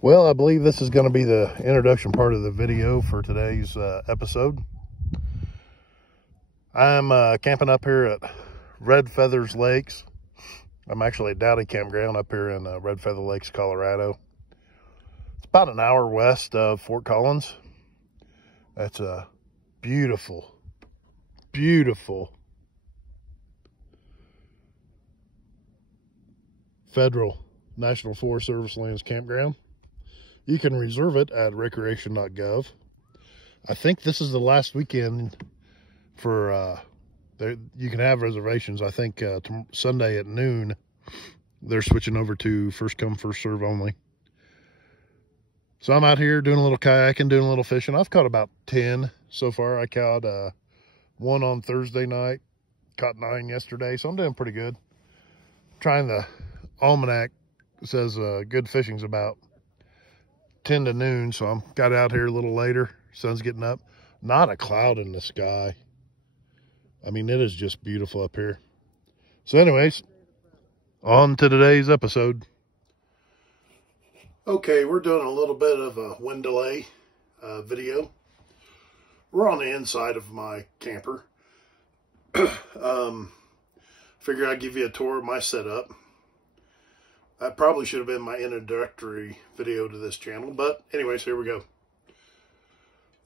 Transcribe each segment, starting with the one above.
Well, I believe this is going to be the introduction part of the video for today's episode. I'm camping up here at Red Feathers Lakes. I'm actually at Dowdy Campground up here in Red Feather Lakes, Colorado. It's about an hour west of Fort Collins. That's a beautiful, beautiful federal National Forest Service lands campground. You can reserve it at recreation.gov. I think this is the last weekend for, you can have reservations. I think Sunday at noon, they're switching over to first come, first serve only. So I'm out here doing a little kayaking, doing a little fishing. I've caught about 10 so far. I caught one on Thursday night, caught 9 yesterday, so I'm doing pretty good. Trying the almanac, says good fishing's about 10 to noon, so I'm got out here a little later. Sun's getting up. Not a cloud in the sky. I mean, it is just beautiful up here. So anyways, on to today's episode. Okay, we're doing a little bit of a wind delay video. We're on the inside of my camper. Figure I'd give you a tour of my setup. That probably should have been my introductory video to this channel, but anyways, here we go.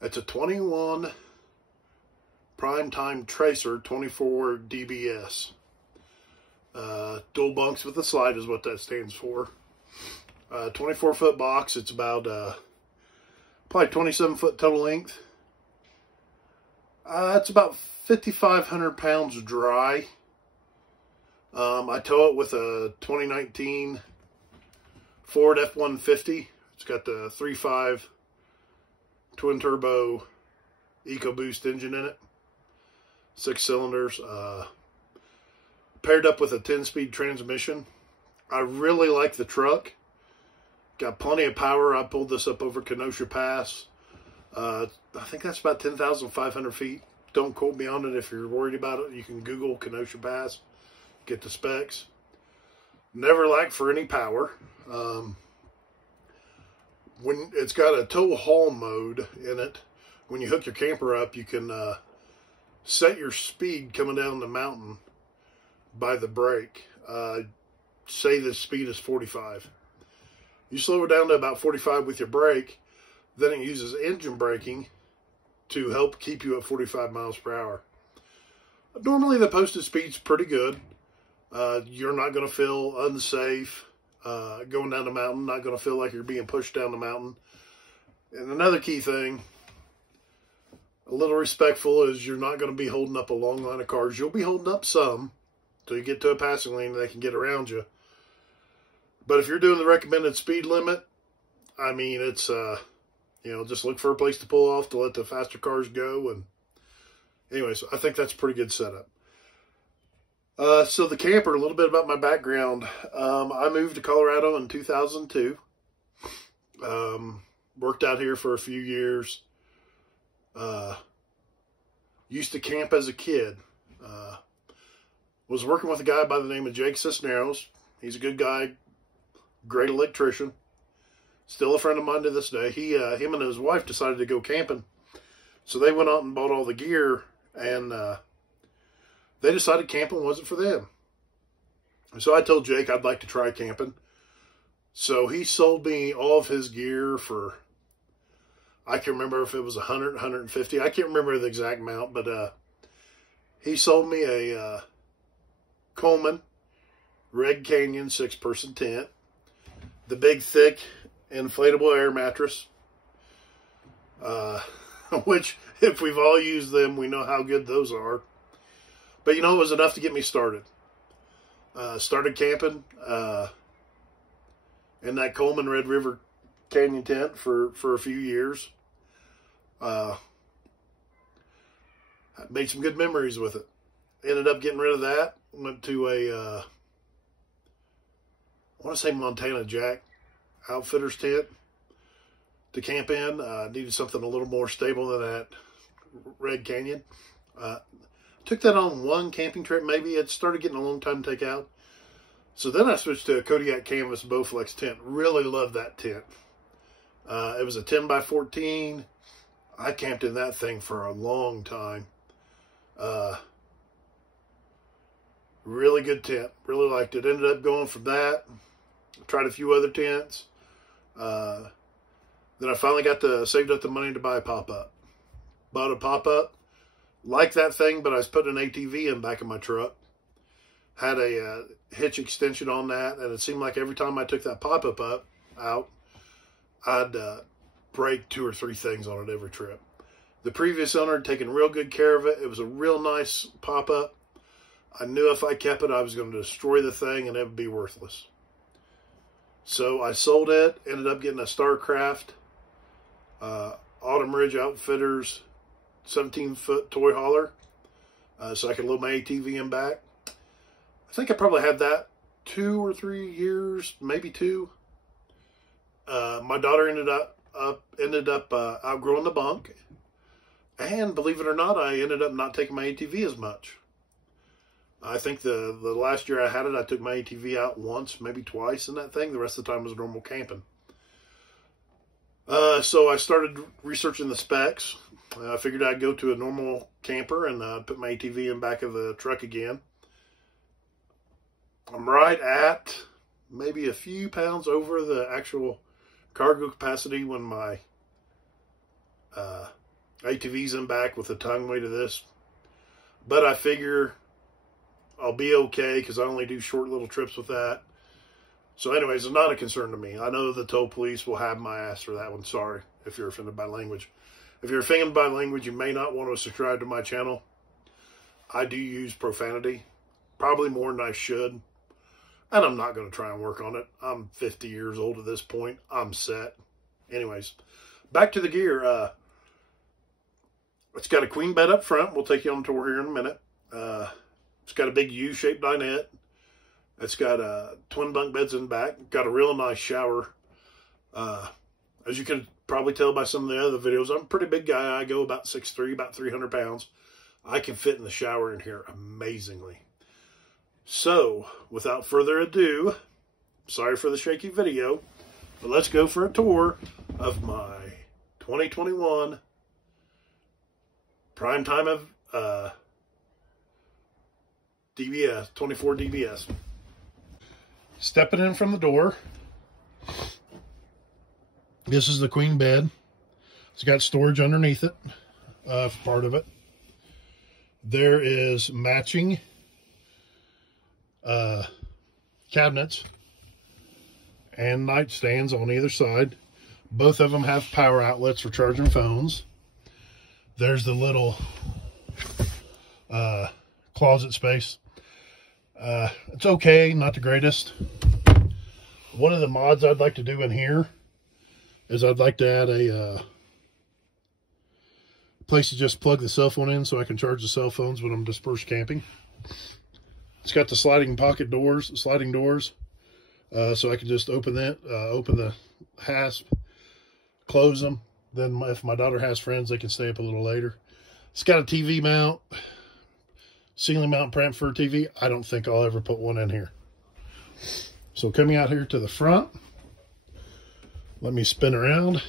It's a 21 Prime Time Tracer 24 DBS. Dual bunks with a slide is what that stands for. 24-foot box. It's about probably 27-foot total length. It's about 5,500 pounds dry. I tow it with a 2019 Ford F-150. It's got the 3.5 twin turbo Ecoboost engine in it. 6 cylinders. Paired up with a 10-speed transmission. I really like the truck. Got plenty of power. I pulled this up over Kenosha Pass. I think that's about 10,500 feet. Don't quote me on it if you're worried about it. You can Google Kenosha Pass. Get the specs. Never lacked for any power. When it's got a tow haul mode in it, when you hook your camper up, you can set your speed coming down the mountain by the brake. Say the speed is 45. You slow it down to about 45 with your brake, then it uses engine braking to help keep you at 45 miles per hour. Normally the posted speed's pretty good. You're not going to feel unsafe going down the mountain. Not going to feel like you're being pushed down the mountain. And another key thing, a little respectful, is you're not going to be holding up a long line of cars. You'll be holding up some till you get to a passing lane and they can get around you. But if you're doing the recommended speed limit, I mean, it's, just look for a place to pull off to let the faster cars go. And anyways, I think that's a pretty good setup. So the camper, a little bit about my background. I moved to Colorado in 2002. Worked out here for a few years. Used to camp as a kid. Was working with a guy by the name of Jake Cisneros. He's a good guy, great electrician. Still a friend of mine to this day. Him and his wife decided to go camping. So they went out and bought all the gear, and they decided camping wasn't for them. So I told Jake I'd like to try camping. So he sold me all of his gear for, I can't remember if it was 100, 150. I can't remember the exact amount, but he sold me a Coleman Red Canyon 6-person tent. The big, thick, inflatable air mattress. Which, if we've all used them, we know how good those are. But, it was enough to get me started. Started camping in that Coleman Red River Canyon tent for a few years. Made some good memories with it. Ended up getting rid of that. Went to a, I want to say Montana Jack Outfitters tent to camp in. Needed something a little more stable than that Red Canyon. Took that on one camping trip, maybe. It started getting a long time to take out. So then I switched to a Kodiak Canvas Bowflex tent. Really love that tent. It was a 10 by 14. I camped in that thing for a long time. Really good tent. Really liked it. Ended up going from that. Tried a few other tents. Then I finally saved up the money to buy a pop-up. Bought a pop-up. Liked that thing, but I was putting an ATV in the back of my truck. Had a hitch extension on that, and it seemed like every time I took that pop-up out, I'd break 2 or 3 things on it every trip. The previous owner had taken real good care of it. It was a real nice pop-up. I knew if I kept it, I was going to destroy the thing and it would be worthless. So I sold it, ended up getting a StarCraft Autumn Ridge Outfitters 17-foot toy hauler, so I could load my ATV in back. I think I probably had that 2 or 3 years, maybe 2. My daughter ended up outgrowing the bunk, and believe it or not, I ended up not taking my ATV as much. I think the last year I had it, I took my ATV out once, maybe twice in that thing. The rest of the time was normal camping. So I started researching the specs. I figured I'd go to a normal camper and put my ATV in back of the truck again. I'm right at maybe a few pounds over the actual cargo capacity when my ATV's in back with the tongue weight of this. But I figure I'll be okay because I only do short little trips with that. So anyways, it's not a concern to me. I know the tow police will have my ass for that one. Sorry if you're offended by language. If you're offended by language, you may not want to subscribe to my channel. I do use profanity, probably more than I should. And I'm not going to try and work on it. I'm 50 years old at this point. I'm set. Anyways, back to the gear. It's got a queen bed up front. We'll take you on a tour here in a minute. It's got a big U-shaped dinette. It's got twin bunk beds in the back. Got a real nice shower. As you can probably tell by some of the other videos, I'm a pretty big guy. I go about 6'3", about 300 pounds. I can fit in the shower in here amazingly. So, without further ado, sorry for the shaky video, but let's go for a tour of my 2021 Prime Time DBS, 24 DBS. Stepping in from the door, this is the queen bed. It's got storage underneath it, part of it. There is matching cabinets and nightstands on either side. Both of them have power outlets for charging phones. There's the little closet space. It's okay, not the greatest. One of the mods I'd like to do in here is I'd like to add a place to just plug the cell phone in so I can charge the cell phones when I'm dispersed camping. It's got the sliding doors, so I can just open the hasp, close them. Then if my daughter has friends, they can stay up a little later. It's got a TV mount, ceiling mount print for a TV. I don't think I'll ever put one in here. So coming out here to the front, let me spin around.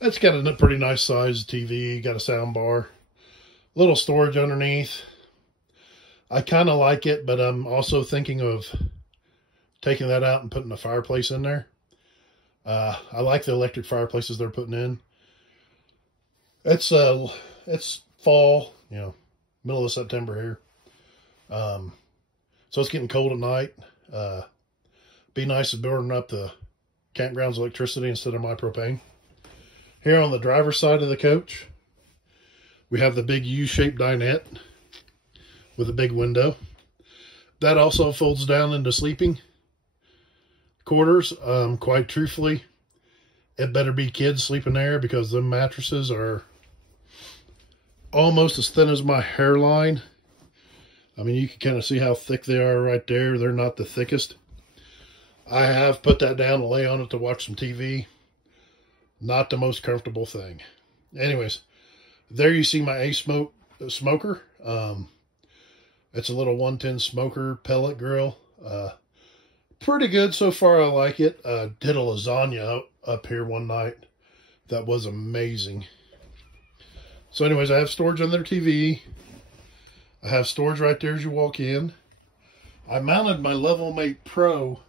It's got a pretty nice size TV, got a sound bar, little storage underneath. I kind of like it, but I'm also thinking of taking that out and putting a fireplace in there. I like the electric fireplaces they're putting in. It's fall, you know, middle of September here. So it's getting cold at night. Be nice to burn up the campground's electricity instead of my propane. Here on the driver's side of the coach, we have the big U-shaped dinette with a big window. That also folds down into sleeping quarters. Quite truthfully, it better be kids sleeping there because the mattresses are almost as thin as my hairline. I mean, you can kind of see how thick they are right there. They're not the thickest. I have put that down to lay on it to watch some TV. Not the most comfortable thing. Anyways, there you see my smoker. It's a little 110 smoker pellet grill. Pretty good so far. I like it. Did a lasagna up here one night that was amazing. So anyways, I have storage under the TV. I have storage right there as you walk in. I mounted my Level Mate Pro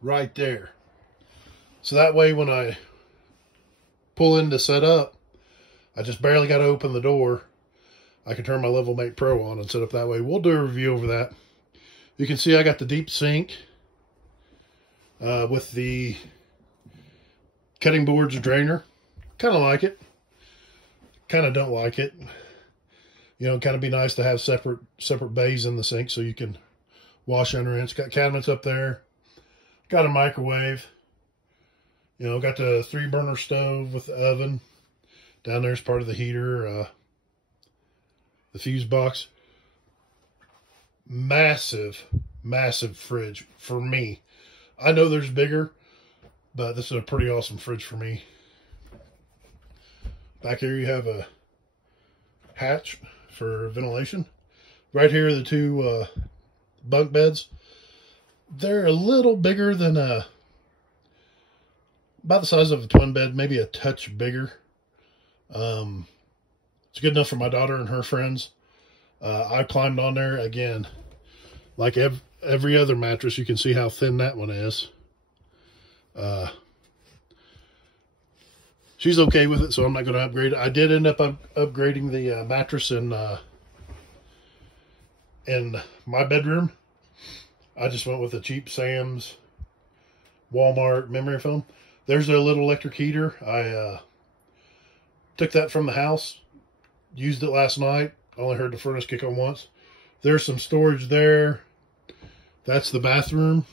right there. So that way when I pull in to set up, I just barely got to open the door. I can turn my Level Mate Pro on and set up that way. We'll do a review over that. You can see I got the deep sink with the cutting boards drainer. Kind of like it. Kind of don't like it. You know, kind of be nice to have separate bays in the sink so you can wash and rinse. Got cabinets up there. Got a microwave. You know, got the 3-burner stove with the oven. Down there's part of the heater. The fuse box. Massive fridge for me. I know there's bigger, but this is a pretty awesome fridge for me. Back here you have a hatch for ventilation. Right here are the 2 bunk beds. They're a little bigger than about the size of a twin bed, maybe a touch bigger. It's good enough for my daughter and her friends. I climbed on there again. Like every other mattress, you can see how thin that one is. She's okay with it, so I'm not going to upgrade it. I did end up upgrading the mattress in my bedroom. I just went with a cheap Sam's Walmart memory foam. There's a little electric heater. I took that from the house, used it last night. Only heard the furnace kick on once. There's some storage there. That's the bathroom.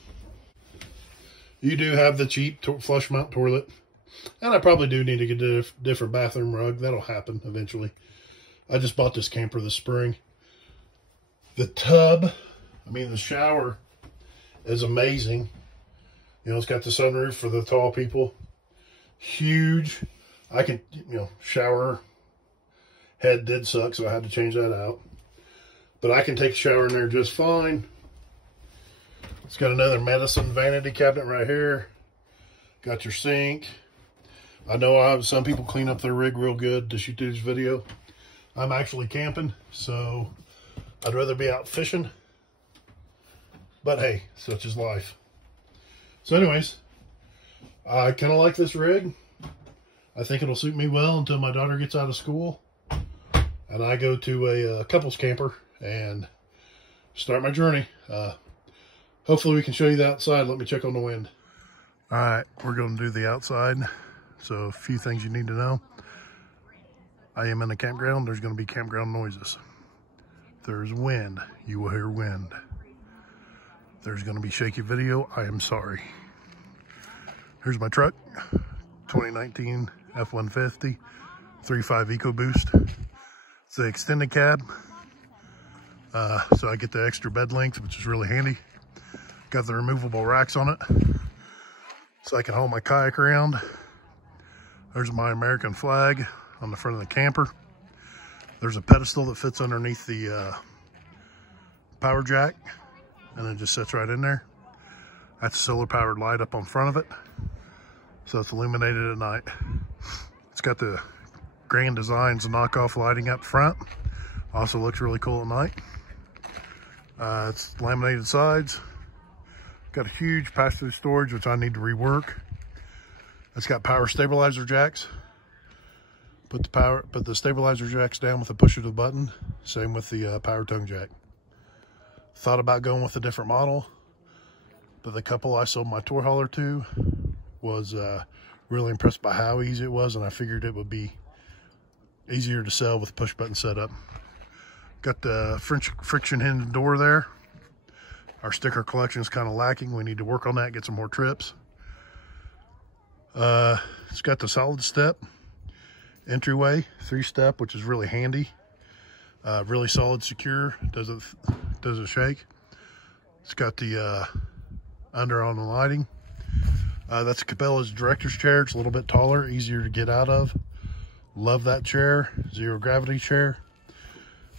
You do have the cheap flush mount toilet. And I probably do need to get a different bathroom rug. That'll happen eventually. I just bought this camper this spring. The tub, the shower is amazing. You know, it's got the sunroof for the tall people. Huge. I can, shower head did suck, so I had to change that out. But I can take a shower in there just fine. It's got another medicine vanity cabinet right here. Got your sink. I know some people clean up their rig real good to shoot this video. I'm actually camping, so I'd rather be out fishing. But hey, such is life. So anyways, I kind of like this rig. I think it'll suit me well until my daughter gets out of school and I go to a couples camper and start my journey. Hopefully we can show you the outside. Let me check on the wind. All right, we're going to do the outside. So a few things you need to know. I am in a campground. There's going to be campground noises. If there's wind, you will hear wind. There's going to be shaky video. I am sorry. Here's my truck. 2019 F-150 3.5 Ecoboost. It's the extended cab. So I get the extra bed length, which is really handy. Got the removable racks on it, so I can haul my kayak around. There's my American flag on the front of the camper. There's a pedestal that fits underneath the power jack, and it just sits right in there. That's a solar powered light up on front of it, so it's illuminated at night. It's got the Grand Designs knockoff lighting up front. Also looks really cool at night. It's laminated sides. Got a huge pass-through storage, which I need to rework. It's got power stabilizer jacks. Put the stabilizer jacks down with a push of the button. Same with the power tongue jack. Thought about going with a different model, but the couple I sold my tour hauler to was really impressed by how easy it was, and I figured it would be easier to sell with push button setup. Got the French friction hinge door there. Our sticker collection is kind of lacking. We need to work on that, get some more trips. It's got the solid step entryway, 3-step, which is really handy. Really solid, secure, doesn't shake. It's got the under on the lighting. That's Cabela's director's chair. It's a little bit taller, easier to get out of. Love that chair, zero gravity chair.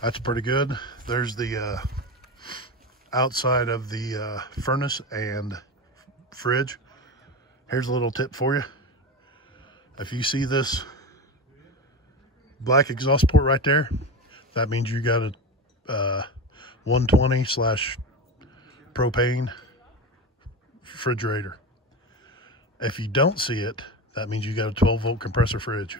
That's pretty good. There's the outside of the furnace and fridge. Here's a little tip for you. If you see this black exhaust port right there, that means you got a 120/propane refrigerator. If you don't see it, that means you got a 12-volt compressor fridge.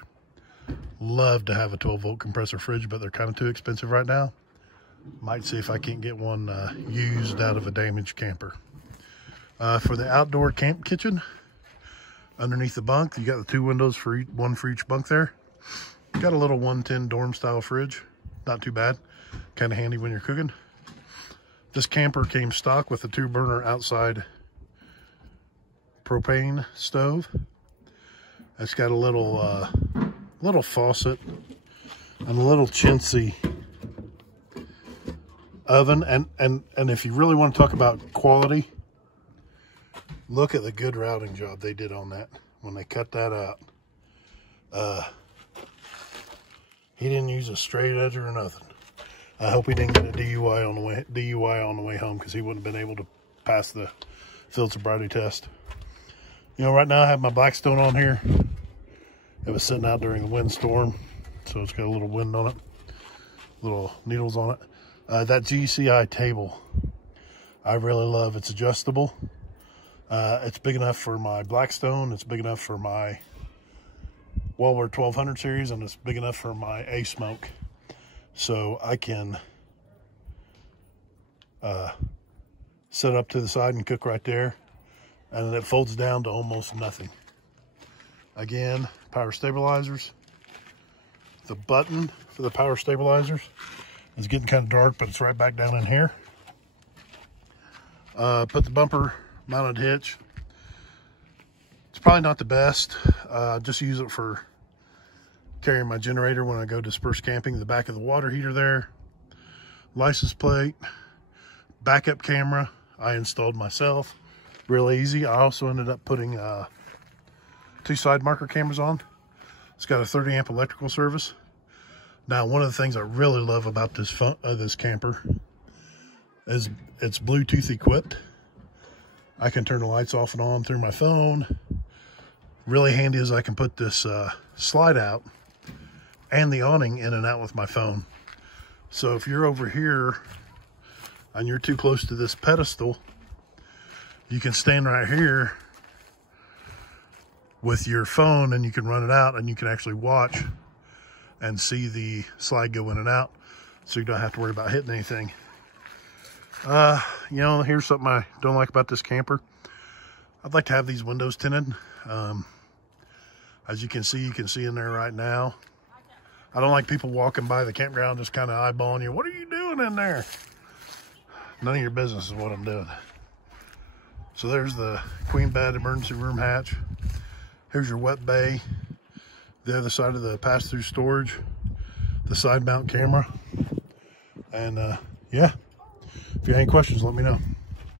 Love to have a 12-volt compressor fridge, but they're kind of too expensive right now. Might see if I can't get one used out of a damaged camper. For the outdoor camp kitchen, underneath the bunk, you got the 2 windows for one for each bunk there. Got a little 110 dorm style fridge. Not too bad. Kind of handy when you're cooking. This camper came stock with a 2-burner outside propane stove. It's got a little faucet and a little chintzy oven. And if you really want to talk about quality, look at the good routing job they did on that when they cut that out. He didn't use a straight edger or nothing. I hope he didn't get a DUI on the way home, because he wouldn't have been able to pass the field sobriety test. You know, right now I have my Blackstone on here. It was sitting out during the windstorm, so it's got a little wind on it, little needles on it. That GCI table, I really love. It's adjustable. It's big enough for my Blackstone. It's big enough for my Wellward 1200 series, and it's big enough for my A-Smoke. So I can set up to the side and cook right there, and then it folds down to almost nothing. Again, power stabilizers. The button for the power stabilizers is getting kind of dark, but it's right back down in here. Put the bumper mounted hitch. It's probably not the best. Just use it for carrying my generator when I go disperse camping. The back of the water heater there. License plate. Backup camera I installed myself. Real easy. I also ended up putting 2 side marker cameras on. It's got a 30 amp electrical service. Now, one of the things I really love about this camper is it's Bluetooth equipped. I can turn the lights off and on through my phone. Really handy is I can put this slide out and the awning in and out with my phone. So if you're over here and you're too close to this pedestal, you can stand right here with your phone and you can run it out, and you can actually watch and see the slide go in and out, so you don't have to worry about hitting anything. You know, here's something I don't like about this camper. I'd like to have these windows tinted. As you can see in there right now. I don't like people walking by the campground just kind of eyeballing you. What are you doing in there? None of your business is what I'm doing. So there's the queen bed emergency room hatch. Here's your wet bay. The other side of the pass-through storage. The side mount camera. And yeah, if you have any questions, let me know.